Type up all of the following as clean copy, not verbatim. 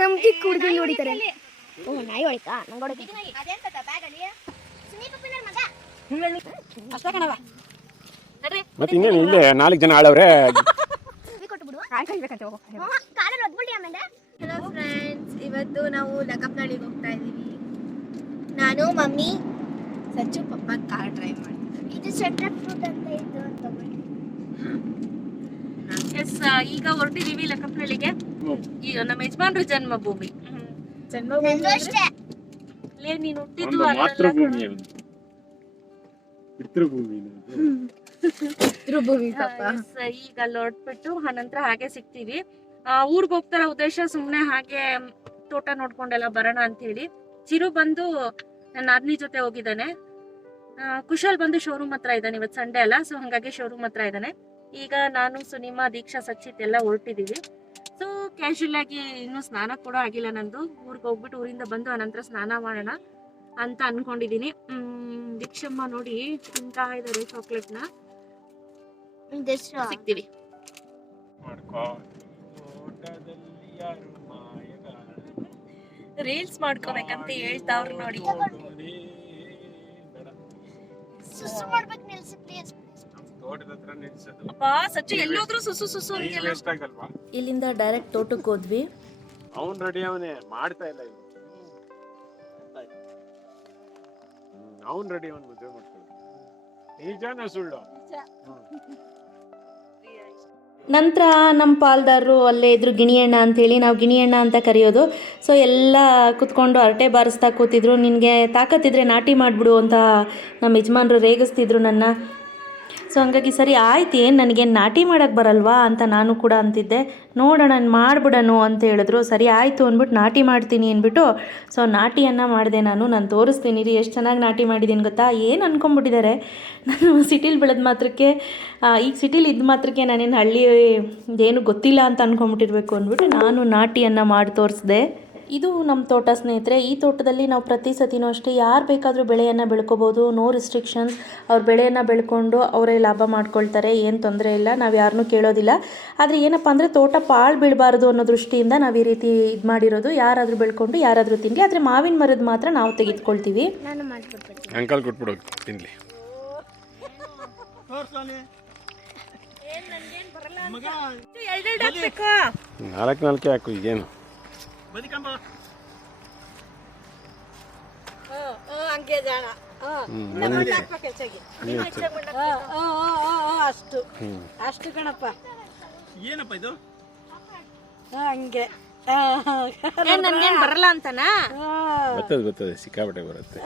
ನಮ್ಗೆ ಕುಡ್ದು ಹೊಡಿತಾರೆ. ಓ ನಾಯಿ ಹೊಡಿತಾ ನಂಗೆ ಹೊಡಿತ. ಮತ್ತೆ ಇನ್ನೇನು ಇಲ್ಲೇ 4 ಜನ ಆಳವ್ರೆ. ಹಲೋ ಫ್ರೆಂಡ್ಸ್, ಇವತ್ತು ನಾವು ಲಕ್ಕಪ್ಪನಹಳ್ಳಿಗೆ ಹೋಗ್ತಾ ಇದ್ದೀವಿ. ನಾನು, ಮಮ್ಮಿ, ಸಚ್ಚು, ಪಪ್ಪ ಕಾರ್ ಡ್ರೈವ್ ಮಾಡ್ತಿದ್ದೀವಿ. ಇದು ಶಟರ್ ಫ್ರೂಟ್ ಅಂತ ಇದ್ದು ಅಂತ ಎಸ್, ಈಗ ಹೊರಟಿದೀವಿ ಲಕ್ಕಪ್ಪನಹಳ್ಳಿಗೆ. ಈಗ ನಮ್ಮ ಯಜಮಾನ್ರ ಜನ್ಮಭೂಮಿ. ನೀನು ಹುಟ್ಟಿದ್ದು ಈಗ ಅಲ್ಲಿ ಹೊರಟ್ಬಿಟ್ಟು ಆನಂತರ ಹಾಗೆ ಸಿಗ್ತೀವಿ. ಊರ್ಗ್ ಹೋಗ್ತಾರ ಉದ್ದೇಶ ಸುಮ್ನೆ ಹಾಗೆ ತೋಟ ನೋಡ್ಕೊಂಡೆಲ್ಲ ಬರೋಣ ಅಂತ ಹೇಳಿ. ಚಿರು ಬಂದು ನನ್ನ ಆದ್ನಿ ಜೊತೆ ಹೋಗಿದ್ದಾನೆ. ಕುಶಲ್ ಬಂದು ಶೋರೂಮ್ ಹತ್ರ ಇದ್ದಾನೆ. ಇವತ್ತು ಸಂಡೇ ಅಲ್ಲ, ಸೊ ಹಂಗಾಗಿ ಶೋರೂಮ್ ಹತ್ರ ಇದ್ದಾನೆ. ಈಗ ನಾನು, ಸುನಿಮಾ, ದೀಕ್ಷಾ, ಸಚ್ಚಿತ್ ಎಲ್ಲ ಹೊರಟಿದೀವಿ. ಸೊ ಕ್ಯಾಶುಯಲ್ ಆಗಿ ಇನ್ನೂ ಸ್ನಾನ ಕೂಡ ಆಗಿಲ್ಲ ನಂದು. ಊರಿಗೆ ಹೋಗ್ಬಿಟ್ಟು ಊರಿಂದ ಬಂದು ಅನಂತರ ಸ್ನಾನ ಮಾಡೋಣ ಅಂತ ಅನ್ಕೊಂಡಿದೀನಿ. ದೀಕ್ಷಮ್ಮ ನೋಡಿ ತಿಂತಾ ಇದಾರೆ ಚಾಕ್ಲೇಟ್ನ. ಸಿಗ್ತೀವಿ. ರೀಲ್ಸ್ ಮಾಡ್ಕೋಬೇಕಂತ ಹೇಳ್ತಾವ್ರು ನೋಡಿ. ಅಪ್ಪ ಸಚ್ಚು ಎಲ್ಲೋದ್ರು ಸುಸು ಸುಸು ಅಂತೆಲ್ಲ. ಇಲ್ಲಿಂದ ಡೈರೆಕ್ಟ್ ತೋಟಕ್ಕೆ ಹೋದ್ವಿ. ಅವನ್ ರೆಡಿ ಅವನೇ ಮಾಡ್ತಾ ಇಲ್ಲ. ಅವನ್ ರೆಡಿ ಅವನ್ ಮದುವೆ ಮಾಡ್ಕೊಳ್ಳಿ. ನಿಜಾನ ಸುಳ್ಳು? ನಂತರ ನಮ್ಮ ಪಾಲ್ದಾರರು ಅಲ್ಲೇ ಇದ್ರು, ಗಿಣಿಯಣ್ಣ ಅಂಥೇಳಿ, ನಾವು ಗಿಣಿಯಣ್ಣ ಅಂತ ಕರೆಯೋದು. ಸೊ ಎಲ್ಲ ಕೂತ್ಕೊಂಡು ಹರಟೆ ಬಾರಿಸ್ತಾ ಕೂತಿದ್ರು. ನಿನಗೆ ತಾಕತ್ತಿದ್ರೆ ನಾಟಿ ಮಾಡಿಬಿಡು ಅಂತ ನಮ್ಮ ಯಜಮಾನ್ರು ರೇಗಿಸ್ತಿದ್ರು ನನ್ನ. ಸೊ ಹಂಗಾಗಿ ಸರಿ ಆಯ್ತು, ಏನು ನನಗೇನು ನಾಟಿ ಮಾಡೋಕ್ಕೆ ಬರಲ್ವಾ ಅಂತ ನಾನು ಕೂಡ ಅಂತಿದ್ದೆ. ನೋಡೋಣ ಮಾಡಿಬಿಡೋಣ ಅಂತ ಹೇಳಿದ್ರು. ಸರಿ ಆಯಿತು ಅಂದ್ಬಿಟ್ಟು ನಾಟಿ ಮಾಡ್ತೀನಿ ಅಂದ್ಬಿಟ್ಟು ಸೊ ನಾಟಿಯನ್ನು ಮಾಡಿದೆ ನಾನು ತೋರಿಸ್ತೀನಿ ರೀ ಎಷ್ಟು ಚೆನ್ನಾಗಿ ನಾಟಿ ಮಾಡಿದ್ದೀನಿ ಗೊತ್ತಾ. ಏನು ಅಂದ್ಕೊಂಬಿಟ್ಟಿದ್ದಾರೆ, ನಾನು ಸಿಟಿಲಿ ಬೆಳೆದ ಮಾತ್ರಕ್ಕೆ, ಈಗ ಸಿಟಿಲಿ ಇದ್ದ ಮಾತ್ರಕ್ಕೆ ನಾನೇನು ಹಳ್ಳಿ ಏನು ಗೊತ್ತಿಲ್ಲ ಅಂತ ಅಂದ್ಕೊಂಬಿಟ್ಟಿರ್ಬೇಕು ಅಂದ್ಬಿಟ್ಟು ನಾನು ನಾಟಿಯನ್ನು ಮಾಡಿ ತೋರಿಸ್ದೆ. ಇದು ನಮ್ಮ ತೋಟ ಸ್ನೇಹಿತರೆ. ಈ ತೋಟದಲ್ಲಿ ನಾವು ಪ್ರತಿ ಸತಿನೂ ಅಷ್ಟೇ ಯಾರು ಬೇಕಾದರೂ ಬೆಳೆಯನ್ನು ಬೆಳ್ಕೊಬೋದು. No restrictions. ಅವ್ರ ಬೆಳೆಯನ್ನು ಬೆಳ್ಕೊಂಡು ಅವರೇ ಲಾಭ ಮಾಡ್ಕೊಳ್ತಾರೆ, ಏನು ತೊಂದರೆ ಇಲ್ಲ, ನಾವು ಯಾರನ್ನೂ ಕೇಳೋದಿಲ್ಲ. ಆದರೆ ಏನಪ್ಪ ಅಂದರೆ ತೋಟ ಪಾಳು ಬೀಳಬಾರ್ದು ಅನ್ನೋ ದೃಷ್ಟಿಯಿಂದ ನಾವು ಈ ರೀತಿ ಇದು ಮಾಡಿರೋದು. ಯಾರಾದರೂ ಬೆಳ್ಕೊಂಡು ಯಾರಾದರೂ ತಿನ್ನಲಿ, ಆದರೆ ಮಾವಿನ ಮರದ ಮಾತ್ರ ನಾವು ತೆಗೆದುಕೊಳ್ತೀವಿ. ಅಂಕಲ್ ಕೊಟ್ಬಿಡು ತಿನ್ಲಿ. ನಾಲ್ಕು ಹಾಕು ಈಗೇನು. ಅಷ್ಟು ಅಷ್ಟು ಕಣಪ್ಪ. ಏನಪ್ಪ ಇದು ಹಂಗೆ ನನ್ಗೇನ್ ಬರಲ್ಲ ಅಂತನಾ? ಬರ್ತದೆ ಸಿಕ್ಕಾಪಟ್ಟೆ ಬರುತ್ತೆ.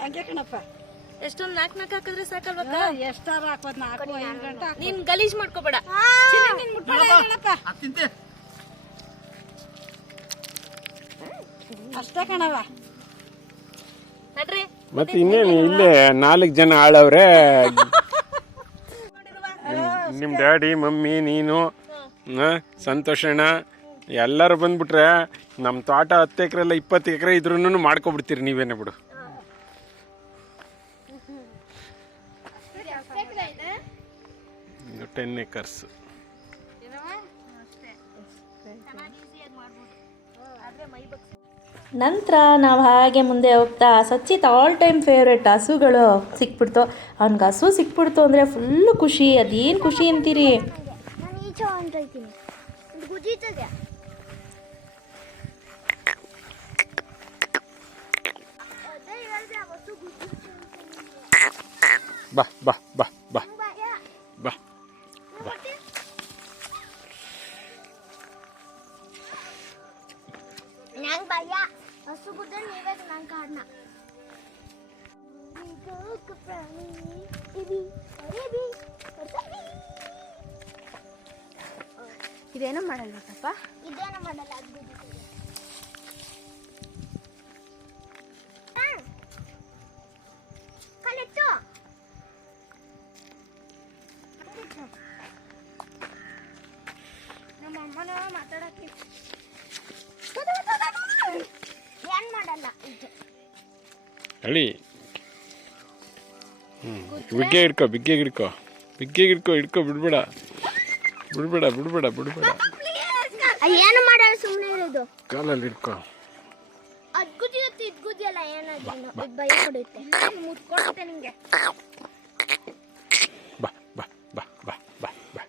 ಹಂಗೆ ಕಣಪ್ಪ. ಎಷ್ಟೊಂದು ನಾಲ್ಕು ಹಾಕಿದ್ರೆ ಸಾಕಲ್ವಾ? ಎಷ್ಟಾರ ಹಾಕೋದ್ 4-5 ಗಂಟೆ. ನೀನ್ ಗಲೀಜ್ ಮಾಡ್ಕೋಬೇಡ. ಅಷ್ಟ ಕಣವ. ಮತ್ತೆ ಇನ್ನೇನು ಇಲ್ಲೇ 4 ಜನ ಆಳವ್ರೆ. ನಿಮ್ ಡ್ಯಾಡಿ, ಮಮ್ಮಿ, ನೀನು, ಸಂತೋಷಣ್ಣ ಎಲ್ಲರೂ ಬಂದ್ಬಿಟ್ರೆ ನಮ್ಮ ತೋಟ 10 ಎಕರೆ ಎಲ್ಲ 20 ಎಕರೆ ಇದ್ರೂ ಮಾಡ್ಕೊಬಿಡ್ತೀರಿ ನೀವೇನೆ ಬಿಡು. ಇನ್ನು 10 ಎಕರ್ಸ್. ನಂತರ ನಾವು ಹಾಗೆ ಮುಂದೆ ಹೋಗ್ತಾ ಸಚ್ಚಿತ್ ಆಲ್ ಟೈಮ್ ಫೇವ್ರೆಟ್ ಹಸುಗಳು ಸಿಕ್ಬಿಡ್ತು. ಅವ್ನಿಗೆ ಹಸು ಸಿಕ್ಬಿಡ್ತು ಅಂದರೆ ಫುಲ್ಲು ಖುಷಿ. ಅದೇನು ಖುಷಿ ಅಂತೀರಿ. ಬಾ ಬಾ ಬಾ ಬಾ ಬಾ ಬಾ. ಇದೇನೋ ಮಾಡಲ್ಬೇಕಪ್ಪ. ಇದೇನೋ ಮಾಡಲ್ಲ. ನಮ್ಮ ಅಮ್ಮನ ಮಾತಾಡಕ್ಕೆ ಏನ್ ಮಾಡಲ್ಲ. ಹೇಳಿ ಬಿಗ್ಗೆ ಹಿಡ್ಕೊ ಬಿಡ್ಬೇಡ. ಬಿಡ್ಬೇಡ ಬಿಡ್ಬೇಡ ಬಿಡ್ಬೇಡ. ಏನು ಮಾಡಲ್ಲ, ಸುಮ್ಮನೆ ಇರೋದು. ಕಾಲಲ್ಲಿ ಇಟ್ಕೋ. ಅದ್ಗುದಿಯುತ್ತೆ ಇದ್ಗುದಿಯಲ್ಲ, ಏನಾದ್ರು ಭಯ ಕೊಡುತ್ತೆ. ಮುಟ್ಕೊಡುತ್ತೆ ನಿಂಗೆ. ಬಾ ಬಾ ಬಾ ಬಾ ಬಾ ಬಾ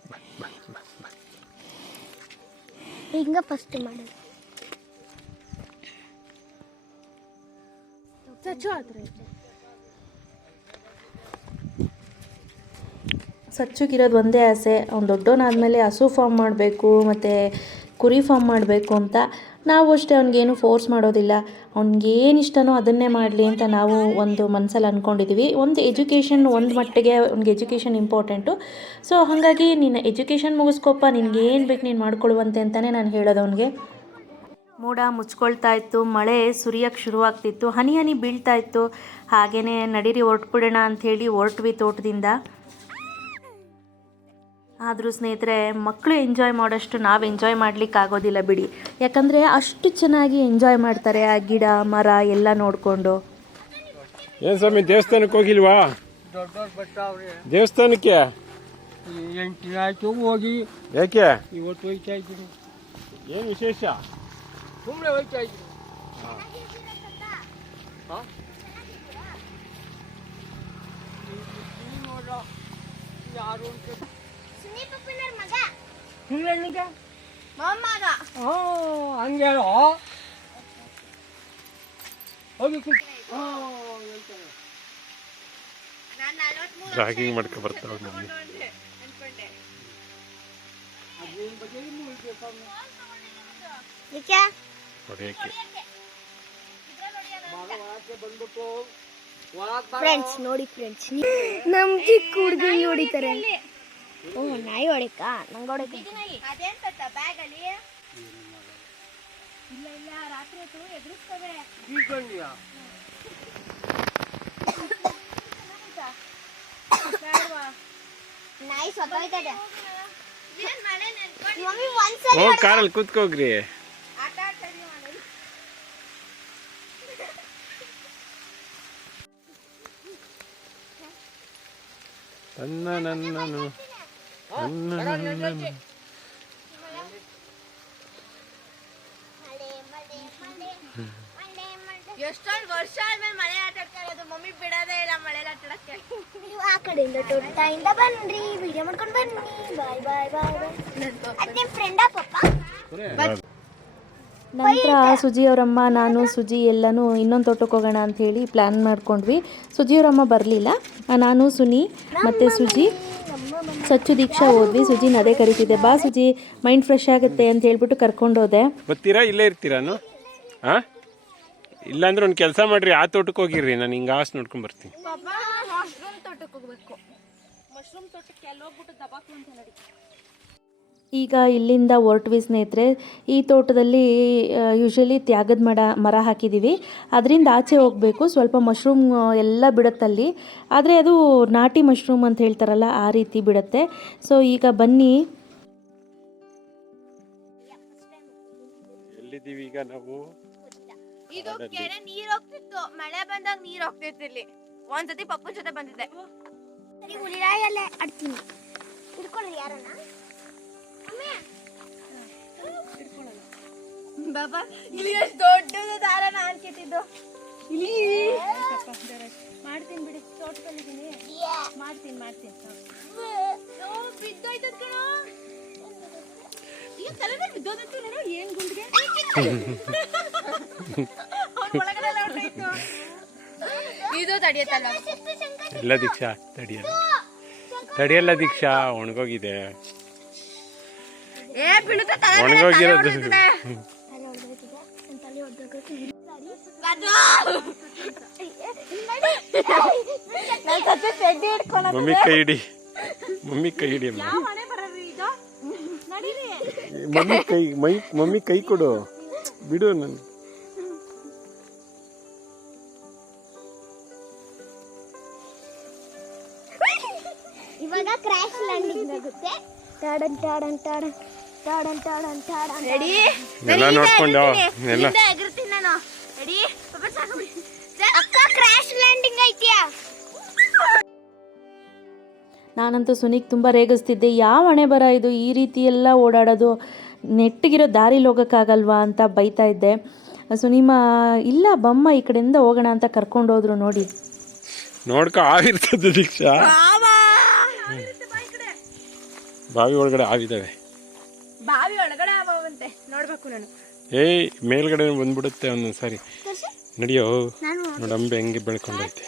ಬಾ ಬಾ ಬಾ ಬಾ. ಹಿಂಗ ಫಸ್ಟ್ ಮಾಡೋದು. ಸಚ್ಚುಗಿರೋದು ಒಂದೇ ಆಸೆ, ಅವ್ನು ದೊಡ್ಡವನಾದಮೇಲೆ ಹಸು ಫಾರ್ಮ್ ಮಾಡಬೇಕು ಮತ್ತು ಕುರಿ ಫಾರ್ಮ್ ಮಾಡಬೇಕು ಅಂತ. ನಾವು ಅಷ್ಟೇ ಅವ್ನಿಗೇನು ಫೋರ್ಸ್ ಮಾಡೋದಿಲ್ಲ, ಅವ್ನಿಗೇನು ಇಷ್ಟನೋ ಅದನ್ನೇ ಮಾಡಲಿ ಅಂತ ನಾವು ಒಂದು ಮನಸ್ಸಲ್ಲಿ ಅಂದ್ಕೊಂಡಿದ್ದೀವಿ. ಒಂದು ಎಜುಕೇಷನ್, ಒಂದು ಮಟ್ಟಿಗೆ ಅವ್ನಿಗೆ ಎಜುಕೇಷನ್ ಇಂಪಾರ್ಟೆಂಟು. ಸೊ ಹಾಗಾಗಿ ನೀನು ಎಜುಕೇಷನ್ ಮುಗಿಸ್ಕೊಪ್ಪ, ನಿನ್ಗೇನು ಬೇಕು ನೀನು ಮಾಡ್ಕೊಳ್ಳುವಂತೆ ಅಂತಲೇ ನಾನು ಹೇಳೋದು ಅವನಿಗೆ. ಮೋಡ ಮುಚ್ಕೊಳ್ತಾ ಇತ್ತು, ಮಳೆ ಸುರಿಯೋಕ್ಕೆ ಶುರುವಾಗ್ತಿತ್ತು, ಹನಿ ಹನಿ ಬೀಳ್ತಾ ಇತ್ತು. ಹಾಗೆಯೇ ನಡೀರಿ ಹೊರಟ್ಬಿಡೋಣ ಅಂಥೇಳಿ ಹೊರಟ್ವಿ ತೋಟದಿಂದ. ಆದರೂ ಸ್ನೇಹಿತರೆ, ಮಕ್ಕಳು ಎಂಜಾಯ್ ಮಾಡೋಷ್ಟು ನಾವು ಎಂಜಾಯ್ ಮಾಡಲಿಕ್ಕಾಗೋದಿಲ್ಲ ಬಿಡಿ. ಯಾಕಂದರೆ ಅಷ್ಟು ಚೆನ್ನಾಗಿ ಎಂಜಾಯ್ ಮಾಡ್ತಾರೆ ಆ ಗಿಡ ಮರ ಎಲ್ಲ ನೋಡಿಕೊಂಡು. ಏನು ಸ್ವಾಮಿ, ದೇವಸ್ಥಾನಕ್ಕೆ ಹೋಗಿಲ್ವಾ? ದೇವಸ್ಥಾನಕ್ಕೆ 8 ದಿನ ಆಯ್ತು ಹೋಗಿ. ಯಾಕೆ? ಇವತ್ತು ಹೋಯ್ತಾ ಇದ್ದೀನಿ. ಏನು ವಿಶೇಷ? ಸುಮ್ಮನೆ ಹೋಯ್ತಾ ಇದ್ದೀನಿ. ಯಾರು ಅಂತ ಸುಮ್ಮನೆ ಹಂಗೆ ಹೋಗಿ ಜಾಗಿಂಗ್ ಮಾಡ್ಕೊ ಬರ್ತಾವ ನಮಗೆ. ಫ್ರೆಂಡ್ಸ್ ನೋಡಿ, ಫ್ರೆಂಡ್ಸ್ ನಮ್ ಚಿಕ್ಕ ಹುಡುಗಿ ಹೊಡಿತಾರೆ. ಓ, ನಾಯಿ ಹೊಡಿಕ ನಂಗೆ ಹೊಡಿಕ. ಇಲ್ಲ ರಾತ್ರಿ ಹೊತ್ತು ಎದುರಿಸ್ತವೆ. ನಾಯಿ ಸತ್ತೋಯ್ತದೆ. ಕಾರಲ್ಲಿ ಕೂತ್ಕೋಗ್ರಿ. ನನ್ನನು ಎಷ್ಟೊಂದು ವರ್ಷ ಆದ್ಮೇಲೆ ಮಳೆ ಆಟ ಆಡ್ತಾ ಇರೋದು. ಮಮ್ಮಿ ಬಿಡೋದೇ ಇಲ್ಲ ಮಳೆ ಆಟ ಆಡಕ್ಕೆ. ನೀವು ಆ ಕಡೆಯಿಂದ ತೋಟದಿಂದ ಬನ್ರಿ, ವಿಡಿಯೋ ಮಾಡ್ಕೊಂಡು ಬನ್ನಿ. ಬಾಯ್ ಬಾಯ್ ಬಾಯ್ ಬಾಯ್. ಅದು ನಿಮ್ಮ ಫ್ರೆಂಡಾ ಪಪ್ಪ? ನಂತರ ಸುಜಿಯವರಮ್ಮ, ನಾನು, ಸುಜಿ ಎಲ್ಲನೂ ಇನ್ನೊಂದು ತೋಟಕ್ಕೆ ಹೋಗೋಣ ಅಂಥೇಳಿ ಪ್ಲ್ಯಾನ್ ಮಾಡ್ಕೊಂಡ್ವಿ. ಸುಜಿಯವರಮ್ಮ ಬರಲಿಲ್ಲ. ನಾನು, ಸುನಿ ಮತ್ತು ಸುಜಿ, ಸಚ್ಚು ದೀಕ್ಷಾ ಹೋದ್ವಿ. ಸುಜಿನ ಅದೇ ಕರಿತಿದ್ದೆ, ಬಾ ಸುಜಿ ಮೈಂಡ್ ಫ್ರೆಶ್ ಆಗುತ್ತೆ ಅಂತ ಹೇಳ್ಬಿಟ್ಟು ಕರ್ಕೊಂಡೋದೆ. ಬರ್ತೀರಾ? ಇಲ್ಲೇ ಇರ್ತೀರಾನು? ಹಾಂ, ಇಲ್ಲಾಂದ್ರೆ ಒಂದು ಕೆಲಸ ಮಾಡಿರಿ, ಆ ತೋಟಕ್ಕೆ ಹೋಗಿರ್ರಿ, ನಾನು ಹಿಂಗೆ ಆಸ್ ನೋಡ್ಕೊಂಡು ಬರ್ತೀನಿ. ಮಶ್ರೂಮ್ ತೋಟಕ್ಕೆ ಹೋಗ್ಬೇಕು. ಮಶ್ರೂಮ್ ತೋಟಕ್ಕೆ ಎಲ್ಲ ಹೋಗ್ಬಿಟ್ಟು ದಬಾಕು ಅಂತ ನಡಿ. ಈಗ ಇಲ್ಲಿಂದ ಹೊರಟ್ವಿ ಸ್ನೇಹಿತರೆ. ಈ ತೋಟದಲ್ಲಿ ಯೂಶ್ವಲಿ ತ್ಯಾಗದ ಮರ ಹಾಕಿದ್ದೀವಿ. ಅದರಿಂದ ಆಚೆ ಹೋಗಬೇಕು. ಸ್ವಲ್ಪ ಮಶ್ರೂಮ್ ಎಲ್ಲ ಬಿಡುತ್ತಲ್ಲಿ, ಆದರೆ ಅದು ನಾಟಿ ಮಶ್ರೂಮ್ ಅಂತ ಹೇಳ್ತಾರಲ್ಲ, ಆ ರೀತಿ ಬಿಡುತ್ತೆ. ಸೊ ಈಗ ಬನ್ನಿ. ಎಲ್ಲಿದ್ದೀವಿ ಈಗ ನಾವು? ಇದು ಕೆರೆ ನೀರ್ ಹೋಗ್ತಿತ್ತು, ಮಳೆ ಬಂದಾಗ ನೀರ್ ಹೋಗ್ತಿತ್ತು ಇಲ್ಲಿ. ಒಂದ್ಸತಿ ಪಪ್ಪನ ಜೊತೆ ಬಂದಿದ್ದೆ. ಹುಲಿರಾಯಲ್ಲೇ ಆಡ್ತೀನಿ. ಇಟ್ಕೊಳ್ಳಿ ಯಾರನ್ನ ಬಾಬಾ. ಇಲ್ಲಿ ಎಷ್ಟು ದೊಡ್ಡದು ದಾರ ನಾನ್ ಕಿತ್ತಿದ್ದು. ಇಲ್ಲಿ ಮಾಡ್ತೀನಿ ಬಿಡಿ, ತೋಟದಲ್ಲಿದ್ದೀನಿ. ಮಾಡ್ತೀನಿ ಬಿದ್ದೋಯ್ತದ ಕಣೋ. ಈಗ ತಲೆನೇ ಬಿದ್ದೋದಂತು ನೋಡು, ಏನ್ ಗುಂಡಿಗೆ ಇದು ತಡಿಯತ್ತಲ್ಲ. ಇಲ್ಲ ದೀಕ್ಷಾ, ತಡಿಯಲ್ಲ ದೀಕ್ಷಾ, ಒಣಗೋಗಿದೆ. ಒಣಗೋಗಿರೋದು. ಮಮ್ಮಿ ಕೈ ಹಿಡಿ, ಮಮ್ಮಿ ಕೈ ಹಿಡಿ. ಮಮ್ಮಿ ಕೈ ಕೊಡು, ಬಿಡು ನನ್. ಇವಾಗ ಕ್ರ್ಯಾಶ್ ಲ್ಯಾಂಡಿಂಗ್ ಆಗುತ್ತೆ. ಟಾಡನ್ ಟಾಡನ್ ಟಾಡನ್ ಟಾಡನ್ ಟಾಡನ್ ಟಾಡನ್. ರೆಡಿ? ಎಲ್ಲ ನೋಡ್ಕೊಂಡು ಎಲ್ಲ ಎಗರ್ತೀನಿ ನಾನು. ರೆಡಿ? ಅಕ್ಕ ಕ್ರ್ಯಾಶ್ ಲ್ಯಾಂಡಿಂಗ್ ಐತಿಯಾ? ನಾನಂತೂ ಸುನಿಗೆ ತುಂಬ ರೇಗಿಸ್ತಿದ್ದೆ, ಯಾವ ಹಣೆ ಬರ ಇದು ಈ ರೀತಿ ಎಲ್ಲ ಓಡಾಡೋದು, ನೆಟ್ಟಗಿರೋ ದಾರಿಲಿ ಹೋಗೋಕ್ಕಾಗಲ್ವಾ ಅಂತ ಬೈತಾ ಇದ್ದೆ. ಸುನಿಮ ಇಲ್ಲ ಬಮ್ಮ ಈ ಕಡೆಯಿಂದ ಹೋಗೋಣ ಅಂತ ಕರ್ಕೊಂಡೋದ್ರು. ನೋಡಿ ನೋಡ್ಕೊ ಆಗಿರ್ತದೆ ದೀಕ್ಷಾ. ಬಾವಿ ಒಳಗಡೆ ಆಗಿದ್ದಾವೆ. ಬಾವಿ ಒಳಗಡೆ ಆವಂತೆ ನೋಡ್ಬೇಕು ನಾನು. ಏಯ್ ಮೇಲ್ಗಡೆ ಬಂದ್ಬಿಡುತ್ತೆ ಒಂದೊಂದ್ಸಾರಿ. ನಡಿಯೋ ನೋಡಿ ಅಂಬೆ ಹೆಂಗೆ ಬೆಳ್ಕೊಂಡೈತೆ.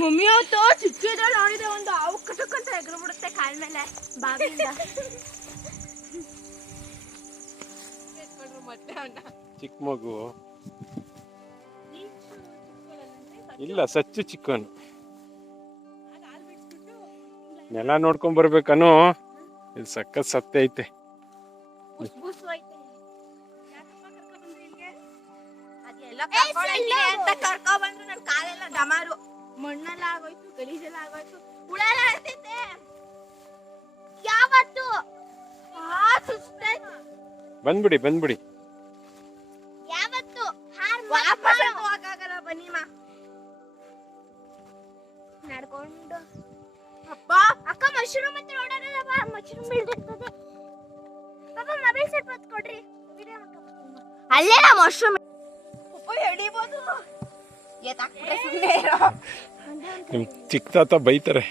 ಮಮ್ಮಿ ಅವತ್ತು ಚಿಕ್ಕಿದ್ರೆ ನೋಡಿದೆ ಒಂದು ಹಾವು ಕಟಕ್ಕಂತ ಎಗ್ರು ಬಿಡುತ್ತೆ ಕಾಲ್ ಮೇಲೆ ಬಾವಿಯಿಂದ. ಚಿಕ್ಕ ಮಗು ಇಲ್ಲ, ಸಚ್ಚು ಚಿಕ್ಕವನು. ನೆಲ ನೋಡ್ಕೊಂಡ್ ಬರ್ಬೇಕನು. ಇದು ಸಖತ್ ಸತ್ತೆ ಐತೆ. ಕರ್ಕೊ ಬಂದ್ರು ನನ್ ಕಾಲೆಲ್ಲ ಡಮಾರು, ಮಣ್ಣೆಲ್ಲ ಆಗೋಯ್ತು, ಗಲೀಜೆಲ್ಲ ಆಗೋಯ್ತು, ಹುಳ ಎಲ್ಲ ಹತ್ತೈತೆ. ಯಾವತ್ತು ಬಂದ್ಬಿಡಿ ಬಂದ್ಬಿಡಿ. ಯಾವತ್ತು ವಾಪಸ್ ಹೋಗಕ್ಕಾಗಲ್ಲ. ಬನ್ನಿ ಮಾ ನಡ್ಕೊಂಡು. ಅಪ್ಪ ಅಕ್ಕ ಮಶ್ರೂಮ್ ಹತ್ರ ಓಡಾಡಲ್ಲ, ಮಶ್ರೂಮ್ ಬೀಳ್ತಿರ್ತದೆ. ಪಾಪ ಮೊಬೈಲ್ ಸೆಟ್ ಬತ್ ಕೊಡ್ರಿ, ವಿಡಿಯೋ ಮಾಡ್ಕೊಂಡು. ಅಲ್ಲೇ ನಾ ಮಶ್ರೂಮ್ ಹಿಡಿಬೋದು. ನಿಮ್ ಚಿಕ್ಕ ತಾತ ಬೈತಾರೆ.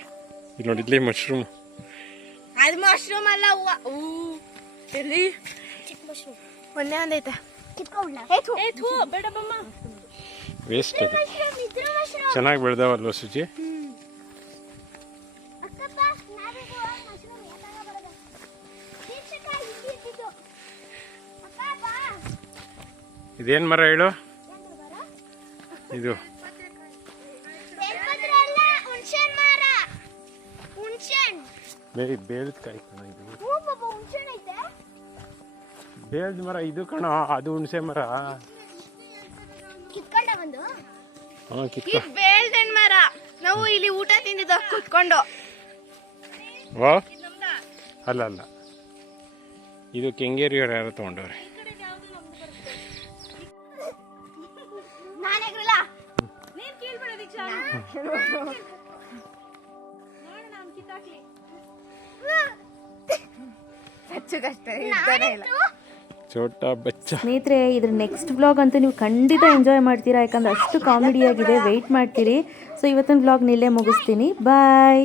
ಇಲ್ಲಿ ನೋಡಿ, ಇಲ್ಲಿ ಮಶ್ರೂಮ್. ಅದು ಮಶ್ರೂಮ್ ಅಲ್ಲ, ಹೂವು ಎಲ್ಲಿ ಚಿಕ್ಕ ಮಶ್ರೂಮ್ ಒಂದೇ ಒಂದೈತೆ. ಬೇಡ ಬಮ್ಮ, ವೇಸ್ಟ್ ಅದು. ಚೆನ್ನಾಗಿ ಬೆಳೆದಾವಲ್ವ ಸುಜಿ? ಇದೇನ್ ಮರ ಹೇಳು? ಇದು ಬೇಳದ ಕಾಯಿ ಕಣ. ಇದು ಬೇಳದ ಮರ ಇದು ಕಣ, ಅದು ಹುಣಸೆ ಮರ. ಬೇಳ್ದನ್ ಮರ. ನಾವು ಇಲ್ಲಿ ಊಟ ತಿಂದಿದ್ದ ಕುತ್ಕೊಂಡು. ವಾ ಅಲ್ಲ ಅಲ್ಲ, ಇದು ಕೆಂಗೇರಿಯವ್ರು ಯಾರು ತಗೊಂಡವ್ರೆ. ಚೋಟಾ ಬಚ್ಚ. ಸ್ನೇಹಿತರೆ, ಇದ್ರ ನೆಕ್ಸ್ಟ್ ವ್ಲಾಗ್ ಅಂತೂ ನೀವು ಖಂಡಿತ ಎಂಜಾಯ್ ಮಾಡ್ತೀರಾ, ಯಾಕಂದ್ರೆ ಅಷ್ಟು ಕಾಮಿಡಿಯಾಗಿದೆ. ವೆಯ್ಟ್ ಮಾಡ್ತೀರಿ. ಸೊ ಇವತ್ತಿನ ವ್ಲಾಗ್ ನಿಲ್ಲೇ ಮುಗಿಸ್ತೀನಿ. ಬಾಯ್.